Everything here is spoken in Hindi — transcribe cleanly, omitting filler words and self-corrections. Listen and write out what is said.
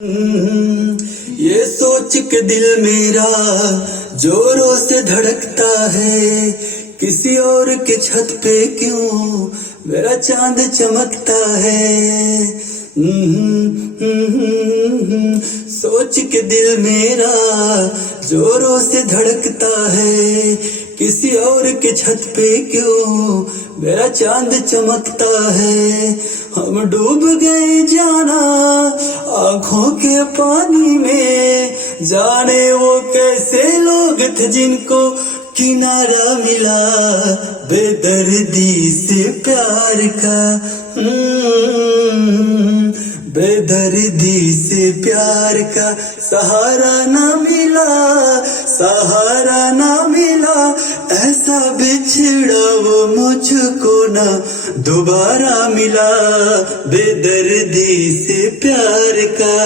ये सोच के दिल मेरा जोरों से धड़कता है, किसी और के छत पे क्यों मेरा चांद चमकता है। सोच के दिल मेरा जोरों से धड़कता है, किसी और के छत पे क्यों मेरा चांद चमकता है। हम डूब गए जाना आंखों के पानी में, जाने वो कैसे लोग थे जिनको किनारा मिला बेदर्दी से प्यार का। बेदर्दी से प्यार का सहारा ना मिला, सहारा ना मिला, ऐसा बिछड़ा वो मुझको ना दोबारा मिला बेदर्दी से प्यार का।